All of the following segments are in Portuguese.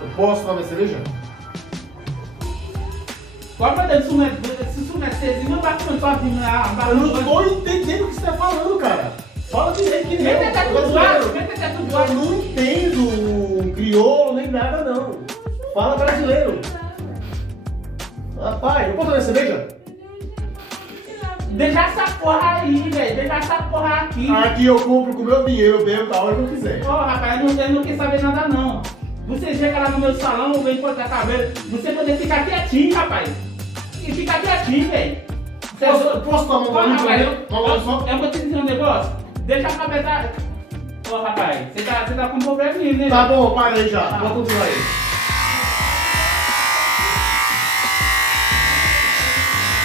Eu posso tomar minha cerveja? Qual é isso, né? Isso não é cezinho, não vai comer sozinho lá. Eu não tô entendendo o que você tá falando, cara. Fala direito que nem Mete até tudo zoado, mete até tudo Eu zoado. não entendo crioulo nem nada, não. Fala brasileiro. Rapaz, eu posso tomar minha cerveja? Deixa essa porra aí, velho. Deixa essa porra aqui. Aqui eu compro com o meu dinheiro, eu bebo da hora que eu quiser. Ô, rapaz, eu não quis saber nada, não. Você chega lá no meu salão, vem cortar cabelo. Você poder ficar quietinho, rapaz. E ficar quietinho, velho. Posso tomar um golinho rapaz, só? eu vou te dizer um negócio. Deixa a cabeça. Ô, rapaz, você tá com probleminha, né? Tá bom, para aí já. Vou continuar aí.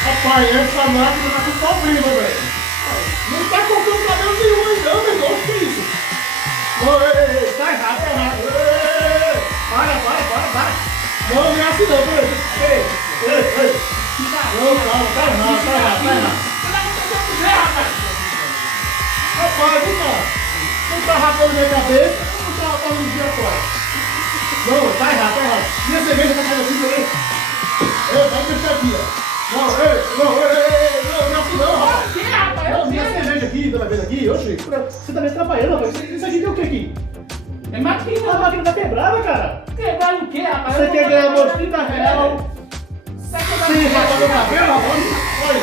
Rapaz, essa máquina tá com problema, velho. Não tá colocando cabelo nenhum aí não, negócio. Que é isso? Não, ei, tá errado, tá errado. Ei, para. Não, não é assim não, peraí. Ei. Não, calma, tá errado. Rapaz, vem cá. Não tá rapando minha cabeça, não tá rapando o dia fora. Não, tá errado. Minha cerveja tá saindo assim também. Vai deixar aqui, ó. Não, não é assim não, rapaz. Não, minha cerveja aqui, toda vez aqui, oxi. Você tá me atrapalhando, rapaz. Isso aqui tem o que aqui? É máquina. A máquina tá quebrada, cara. Quebrar o quê, rapaz? Você quer ganhar meus 30 reais? Você rapar meu cabelo, rapaz? Olha.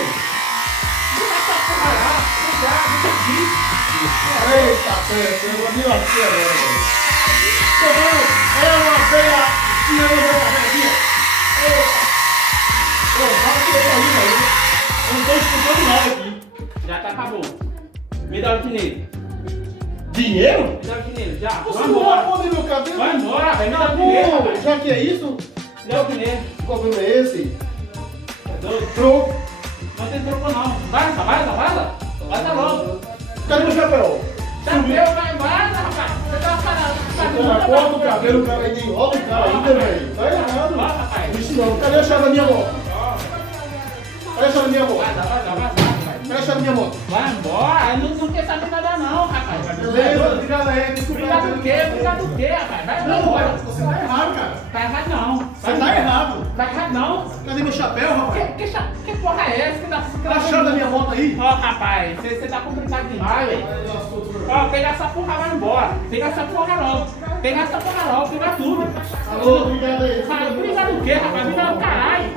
Eita, pera, eu vou me lascar agora, velho. Tô vendo? É uma feia tirando meu cabelo aqui, ó. Eita. Pô, fala que eu tô aí, velho. Eu não tô escutando nada aqui. Já tá, acabou. Me dá o dinheiro. Dinheiro? Me dá o dinheiro, já. Você Vai não embora. vai meu cabelo? Vai embora, vai me dar Tá o dinheiro, bom, rapaz. já que é isso, Me dá o dinheiro. que problema é esse? Tá doido? Troco. Não tem troco não. Vaza. Vaza logo. Cadê meu chapéu? Chapéu, vai embora, rapaz. Você tá Cara, corta o cabelo, o cara aí, enrola o cara ainda, velho. Tá errado. Vai, rapaz. Isso não. Cadê a chave da minha moto? Cadê a chave da minha moto? Vaza, rapaz. Cadê a chave da minha moto? Vai embora. Eu não quer saber nada não, rapaz. Beleza, obrigado aí, desculpa. Obrigado do quê? Obrigado do quê, rapaz? Vai Não, embora. você tá errado, cara. Tá errado não. Você tá errado. Tá errado não. Cadê meu chapéu, rapaz? Que porra é essa? Cadê a chave da minha moto aí? Ó, rapaz, você tá complicado demais, velho. Ó, pega essa porra, vai embora. Pega essa porra logo. Pega tudo. Alô, obrigado aí. Obrigado o quê, rapaz? Obrigado o caralho.